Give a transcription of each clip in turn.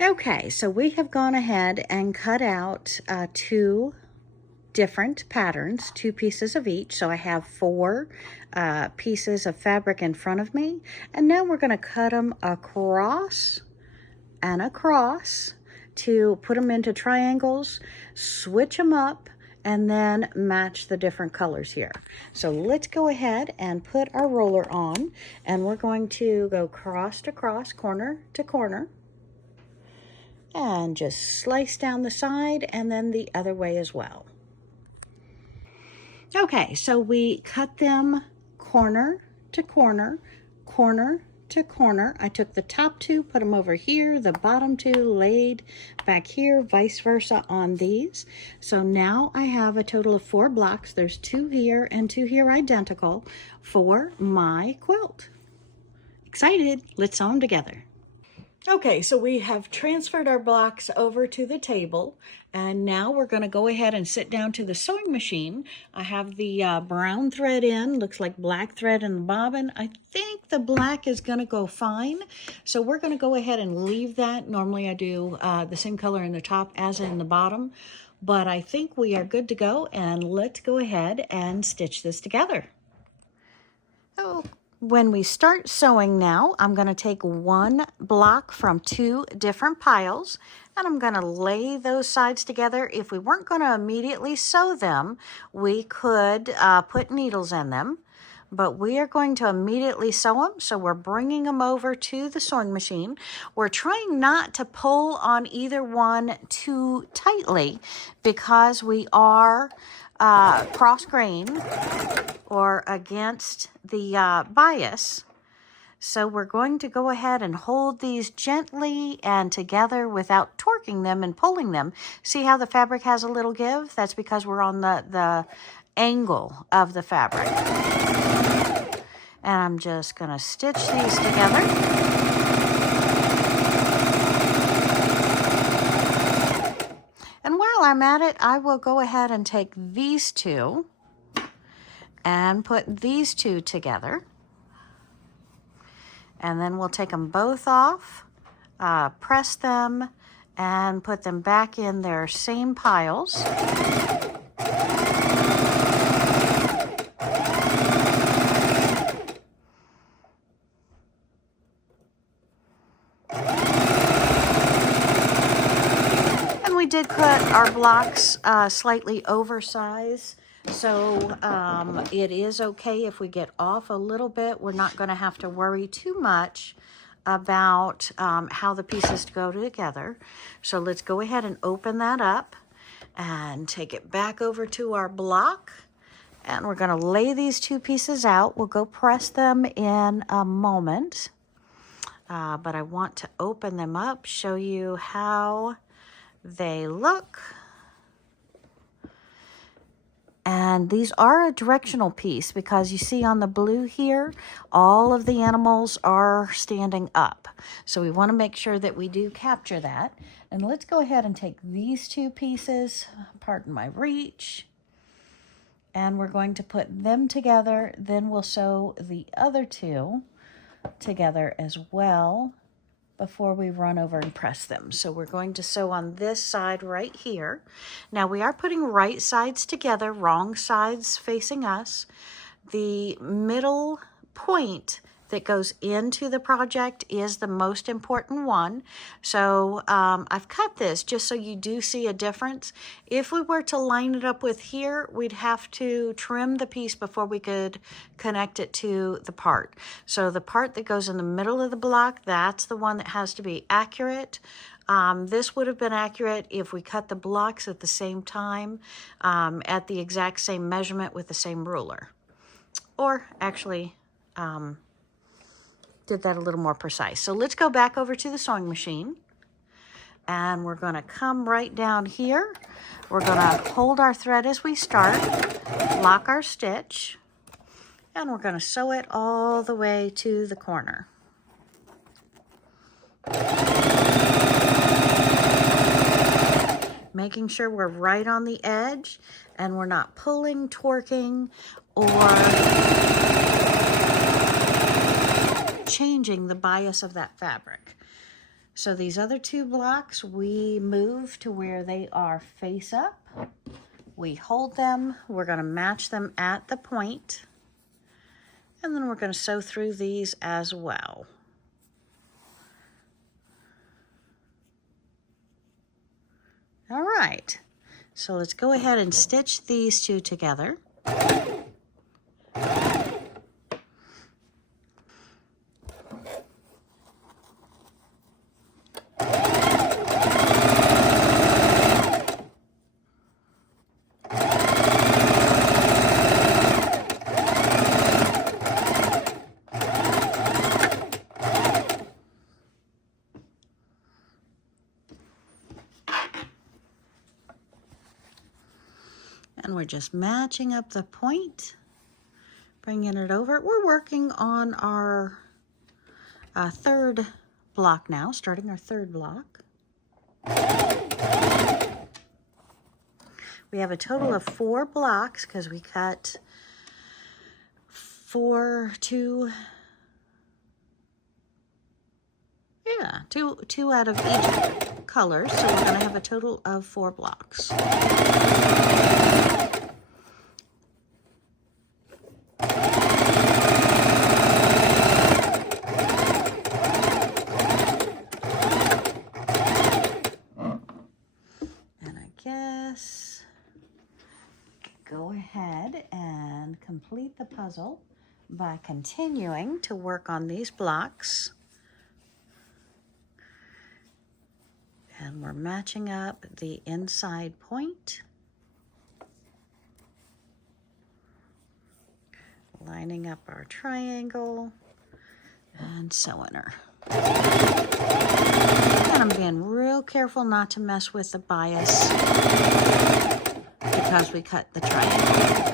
Okay, so we have gone ahead and cut out two different patterns, two pieces of each. So I have four pieces of fabric in front of me, and now we're going to cut them across and across to put them into triangles, switch them up, and then match the different colors here. So let's go ahead and put our roller on, and we're going to go cross to cross, corner to corner, and just slice down the side and then the other way as well. Okay, so we cut them corner to corner, corner to corner. I took the top two, put them over here, the bottom two laid back here, vice versa on these. So now I have a total of 4 blocks. There's 2 here and 2 here identical for my quilt. Excited? Let's sew them together. Okay, so we have transferred our blocks over to the table, and now we're going to go ahead and sit down to the sewing machine. I have the brown thread in, looks like black thread in the bobbin. I think the black is going to go fine, so we're going to go ahead and leave that. Normally I do the same color in the top as in the bottom, but I think we are good to go, and let's go ahead and stitch this together. Oh. When we start sewing now, I'm going to take 1 block from 2 different piles, and I'm going to lay those sides together. If we weren't going to immediately sew them, we could put needles in them, but we are going to immediately sew them, so we're bringing them over to the sewing machine. We're trying not to pull on either one too tightly because we are cross grain or against the bias. So we're going to go ahead and hold these gently and together without torquing them and pulling them. See how the fabric has a little give? That's because we're on the angle of the fabric. And I'm just going to stitch these together. And while I'm at it, I will go ahead and take these two and put these two together. And then we'll take them both off, press them, and put them back in their same piles. And we did cut our blocks slightly oversized. So it is okay if we get off a little bit. We're not going to have to worry too much about how the pieces go together. So let's go ahead and open that up and take it back over to our block. And we're going to lay these 2 pieces out. We'll go press them in a moment. But I want to open them up, show you how they look. And these are a directional piece because you see on the blue here, all of the animals are standing up. So we want to make sure that we do capture that. And let's go ahead and take these 2 pieces, pardon my reach, and we're going to put them together. Then we'll sew the other 2 together as well before we run over and press them. So we're going to sew on this side right here. Now we are putting right sides together, wrong sides facing us. The middle point that goes into the project is the most important one. So I've cut this just so you do see a difference. If we were to line it up with here, we'd have to trim the piece before we could connect it to the part. So the part that goes in the middle of the block, that's the one that has to be accurate. This would have been accurate if we cut the blocks at the same time, at the exact same measurement with the same ruler. Or actually, did that a little more precise. So let's go back over to the sewing machine, and we're going to come right down here. We're going to hold our thread as we start, lock our stitch, and we're going to sew it all the way to the corner. Making sure we're right on the edge and we're not pulling, torquing, or changing the bias of that fabric. So these other 2 blocks, we move to where they are face up. We hold them. We're going to match them at the point. And then we're going to sew through these as well. All right. So let's go ahead and stitch these 2 together. And we're just matching up the point, bringing it over. We're working on our 3rd block now, starting our 3rd block. We have a total of 4 blocks because we cut 2 out of each color, so we're going to have a total of 4 blocks. And I guess go ahead and complete the puzzle by continuing to work on these blocks. And we're matching up the inside point, lining up our triangle, and sewing her. And I'm being real careful not to mess with the bias because we cut the triangle.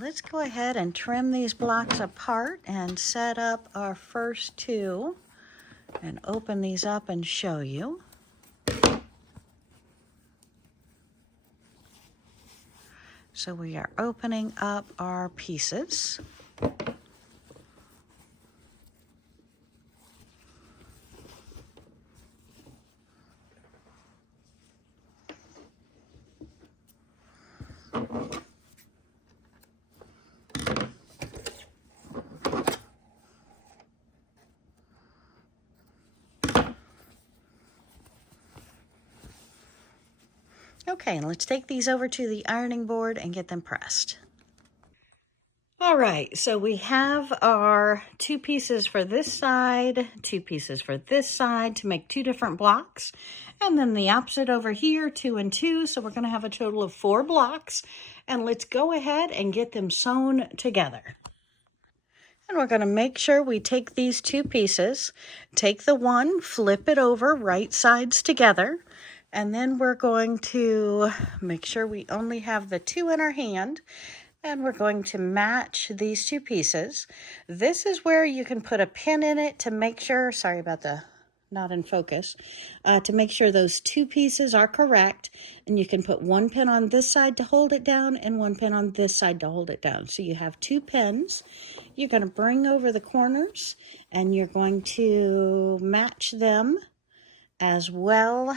Let's go ahead and trim these blocks apart and set up our first 2 and open these up and show you. So we are opening up our pieces. Okay, and let's take these over to the ironing board and get them pressed. All right, so we have our 2 pieces for this side, 2 pieces for this side to make 2 different blocks, and then the opposite over here, 2 and 2, so we're going to have a total of 4 blocks, and let's go ahead and get them sewn together. And we're going to make sure we take these 2 pieces, take the one, flip it over, right sides together, and then we're going to make sure we only have the 2 in our hand, and we're going to match these 2 pieces. This is where you can put a pin in it to make sure, sorry about the not in focus, to make sure those 2 pieces are correct, and you can put 1 pin on this side to hold it down and 1 pin on this side to hold it down. So you have 2 pins. You're going to bring over the corners and you're going to match them as well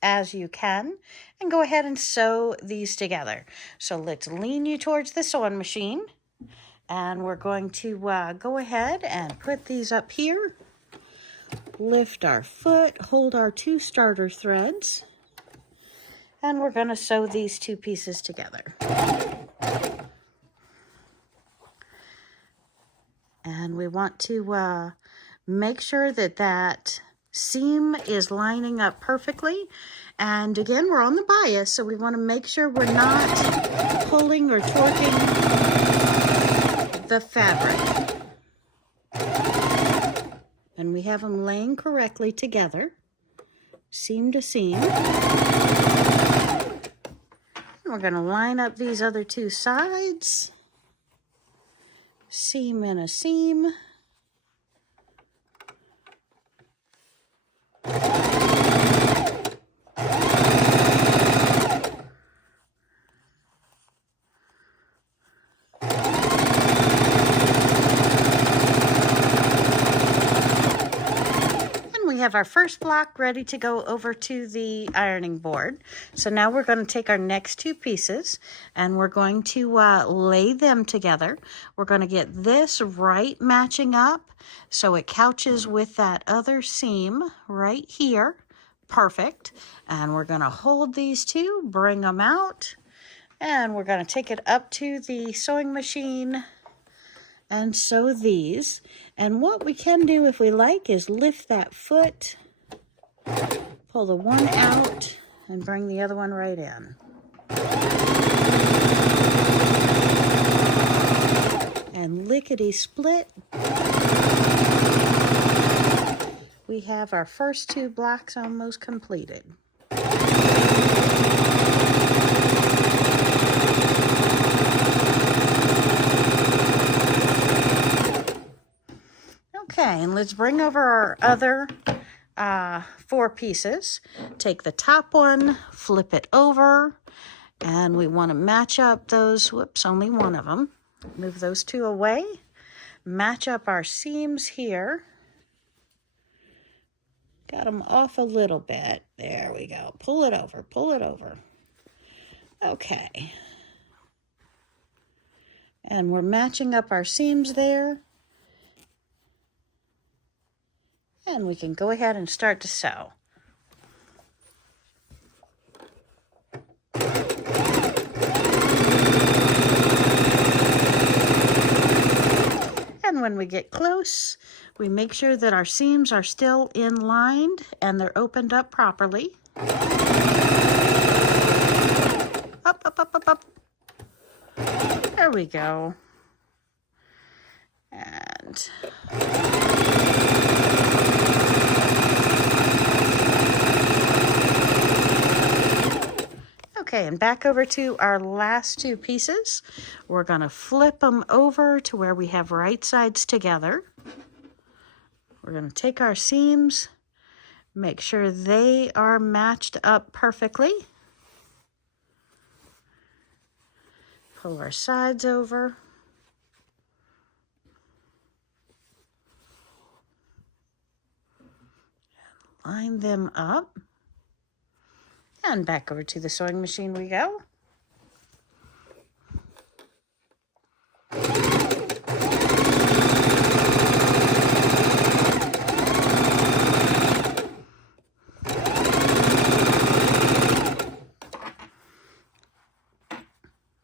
as you can and go ahead and sew these together. So let's lean you towards the sewing machine, and we're going to go ahead and put these up here, lift our foot, hold our 2 starter threads, and we're going to sew these 2 pieces together. And we want to make sure that that seam is lining up perfectly. And again, we're on the bias, so we want to make sure we're not pulling or torquing the fabric. And we have them laying correctly together, seam to seam. We're going to line up these other two sides, seam in a seam. We have our first block ready to go over to the ironing board. So now we're going to take our next two pieces and we're going to lay them together. We're going to get this right matching up so it couches with that other seam right here. Perfect. And we're going to hold these two, bring them out, and we're going to take it up to the sewing machine and sew these. And what we can do if we like is lift that foot, pull the one out, and bring the other one right in. And lickety split. We have our first two blocks almost completed. Okay, and let's bring over our other four pieces. Take the top one, flip it over, and we want to match up those, whoops, only one of them. Move those two away. Match up our seams here. Got them off a little bit. There we go. Pull it over, pull it over. Okay. And we're matching up our seams there. And we can go ahead and start to sew. And when we get close, we make sure that our seams are still inlined and they're opened up properly. Up, up, up, up, up. There we go. And okay, and back over to our last two pieces. We're going to flip them over to where we have right sides together. We're going to take our seams, make sure they are matched up perfectly. Pull our sides over. Line them up. And back over to the sewing machine we go.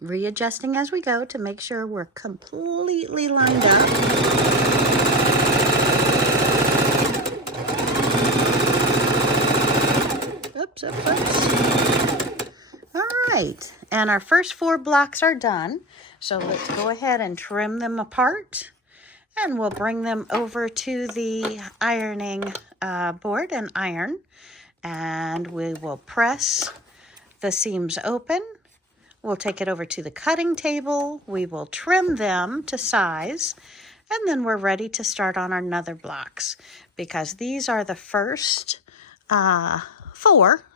Readjusting as we go to make sure we're completely lined up. Oops, oops, oops. All right, and our first four blocks are done. So let's go ahead and trim them apart. And we'll bring them over to the ironing board and iron. And we will press the seams open. We'll take it over to the cutting table. We will trim them to size. And then we're ready to start on our nether blocks. Because these are the first four.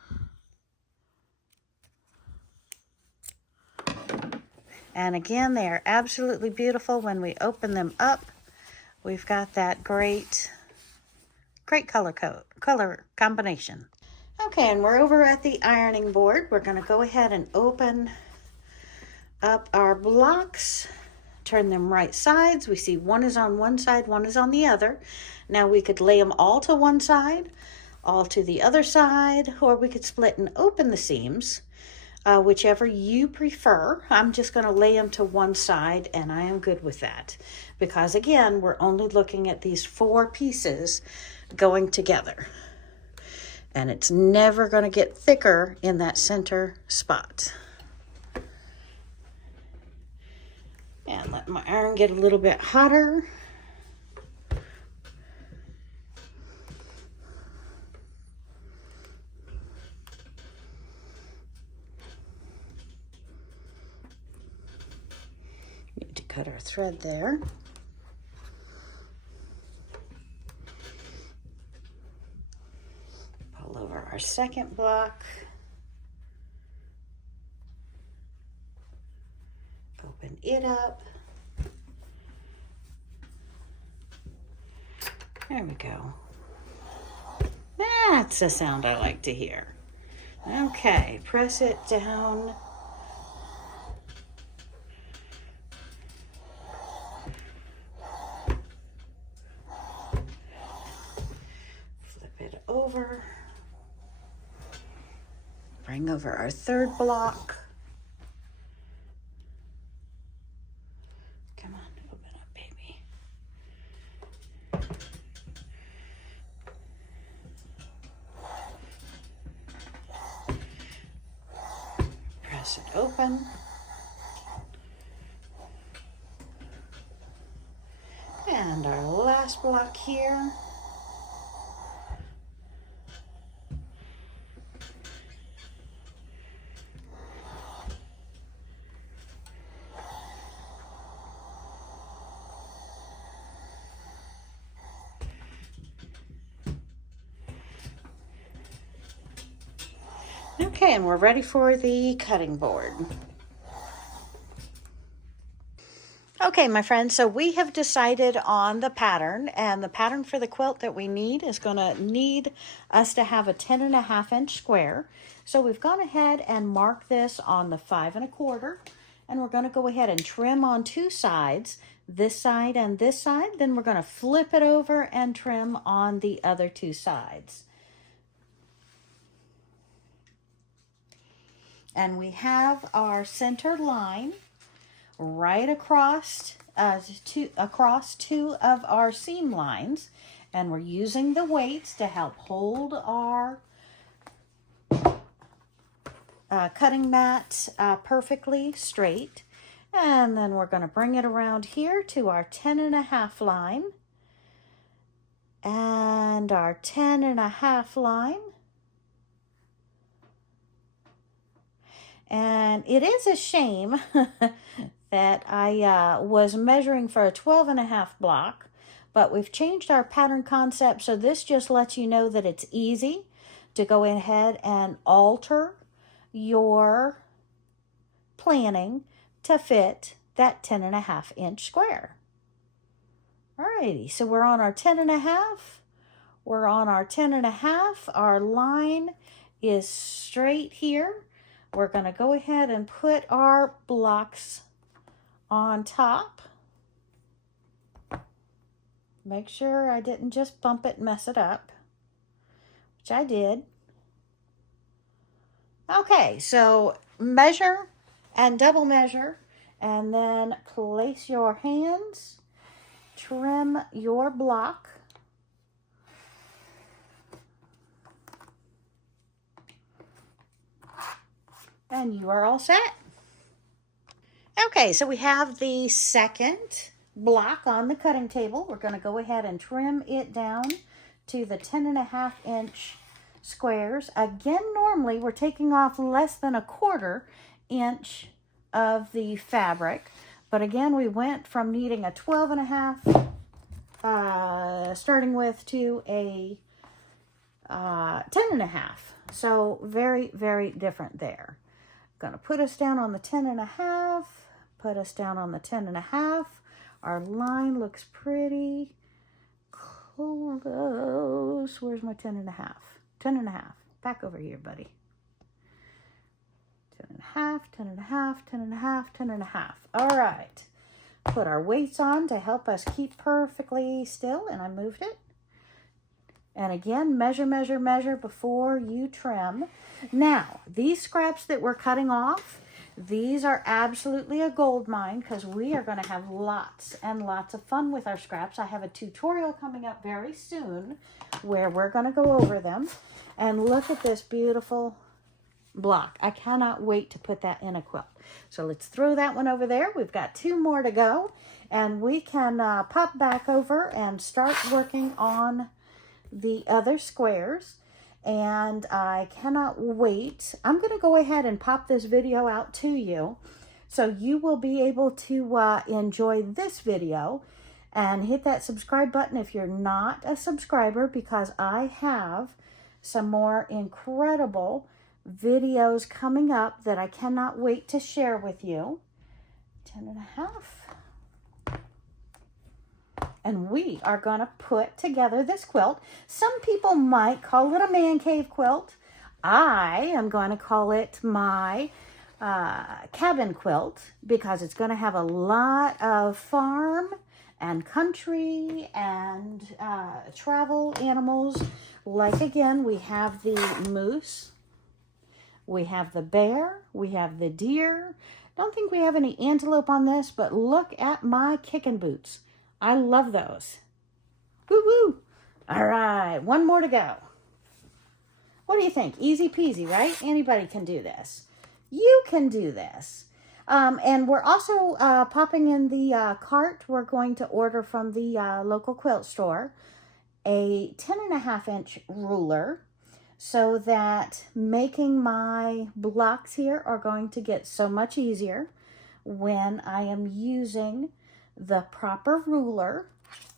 And again, they are absolutely beautiful when we open them up. We've got that great color combination. Okay, and we're over at the ironing board. We're going to go ahead and open up our blocks, turn them right sides. We see one is on one side, one is on the other. Now we could lay them all to one side, all to the other side, or we could split and open the seams, whichever you prefer. I'm just going to lay them to one side, and I am good with that because again, we're only looking at these four pieces going together. And it's never going to get thicker in that center spot. And let my iron get a little bit hotter. Need to cut our thread there. Pull over our second block. Open it up. There we go. That's the sound I like to hear. Okay, press it down. Flip it over. Bring over our third block. Come on, open up, baby. Press it open. And our last block here. Okay, and we're ready for the cutting board. Okay, my friends, so we have decided on the pattern, and the pattern for the quilt that we need is going to need us to have a 10.5-inch square. So we've gone ahead and marked this on the 5 1/4, and we're going to go ahead and trim on two sides, this side and this side. Then we're going to flip it over and trim on the other two sides. And we have our center line right across two of our seam lines, and we're using the weights to help hold our cutting mat perfectly straight. And then we're going to bring it around here to our 10.5 line and our 10.5 line. And it is a shame that I was measuring for a 12.5 block, but we've changed our pattern concept, so this just lets you know that it's easy to go ahead and alter your planning to fit that 10.5-inch square. Alrighty, so we're on our 10.5. We're on our 10.5. Our line is straight here. We're going to go ahead and put our blocks on top. Make sure I didn't just bump it and mess it up, which I did. Okay, so measure and double measure, and then place your hands, trim your block. And you are all set. Okay, so we have the second block on the cutting table. We're going to go ahead and trim it down to the 10.5-inch squares. Again, normally we're taking off less than 1/4 inch of the fabric. But again, we went from needing a 12.5 starting with to a 10.5. So very, very different there. Going to put us down on the 10.5, put us down on the 10.5. Our line looks pretty close. Where's my 10.5? 10.5. Back over here, buddy. 10.5, 10.5, 10.5, 10.5. All right. Put our weights on to help us keep perfectly still, and I moved it. And again, measure, measure, measure before you trim. Now, these scraps that we're cutting off, These are absolutely a gold mine because we are going to have lots and lots of fun with our scraps. I have a tutorial coming up very soon where we're going to go over them. And look at this beautiful block. I cannot wait to put that in a quilt. So let's throw that one over there. We've got 2 more to go, and we can pop back over and start working on the other squares. And I cannot wait. I'm going to go ahead and pop this video out to you so you will be able to enjoy this video, and hit that subscribe button if you're not a subscriber, because I have some more incredible videos coming up that I cannot wait to share with you. 10.5. And we are going to put together this quilt. Some people might call it a man cave quilt. I am going to call it my cabin quilt, because it's going to have a lot of farm and country and travel animals. Like, again, we have the moose, we have the bear, we have the deer. Don't think we have any antelope on this, but look at my kicking boots. I love those. Woo woo. All right, 1 more to go. What do you think? Easy peasy, right? Anybody can do this. You can do this. And we're also popping in the cart. We're going to order from the local quilt store a 10.5-inch ruler, so that making my blocks here are going to get so much easier when I am using the proper ruler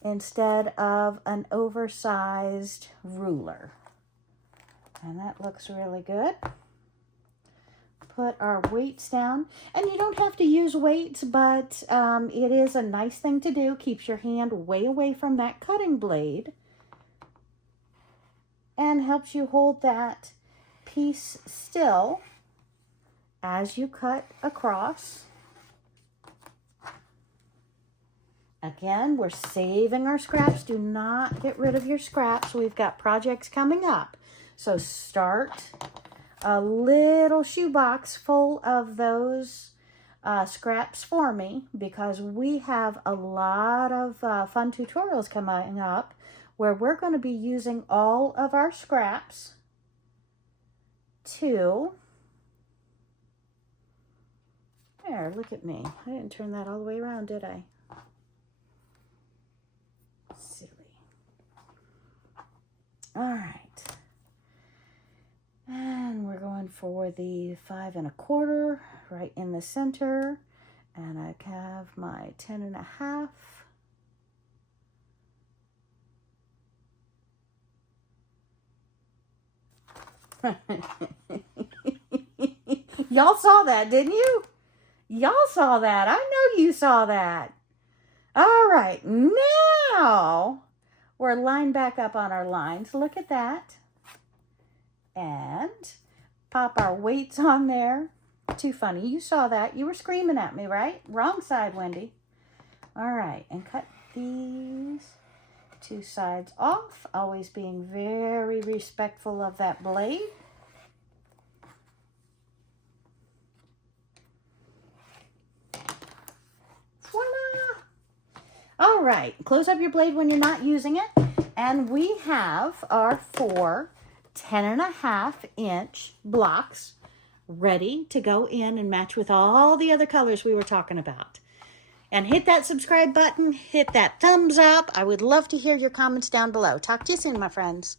instead of an oversized ruler. And that looks really good. Put our weights down. And you don't have to use weights, but it is a nice thing to do. Keeps your hand way away from that cutting blade and helps you hold that piece still as you cut across. Again, we're saving our scraps. Do not get rid of your scraps. We've got projects coming up. So start a little shoebox full of those scraps for me, because we have a lot of fun tutorials coming up where we're going to be using all of our scraps to... There, look at me. I didn't turn that all the way around, did I? Silly. All right. And we're going for the 5 1/4 right in the center. And I have my 10.5. Y'all saw that, didn't you? Y'all saw that. I know you saw that. All right, now we're lined back up on our lines. Look at that. And pop our weights on there. Too funny. You saw that. You were screaming at me, right? Wrong side, Wendy. All right, and cut these 2 sides off, always being very respectful of that blade. Voila! All right, close up your blade when you're not using it. And we have our 4 10.5-inch blocks ready to go in and match with all the other colors we were talking about. And hit that subscribe button, hit that thumbs up. I would love to hear your comments down below. Talk to you soon, my friends.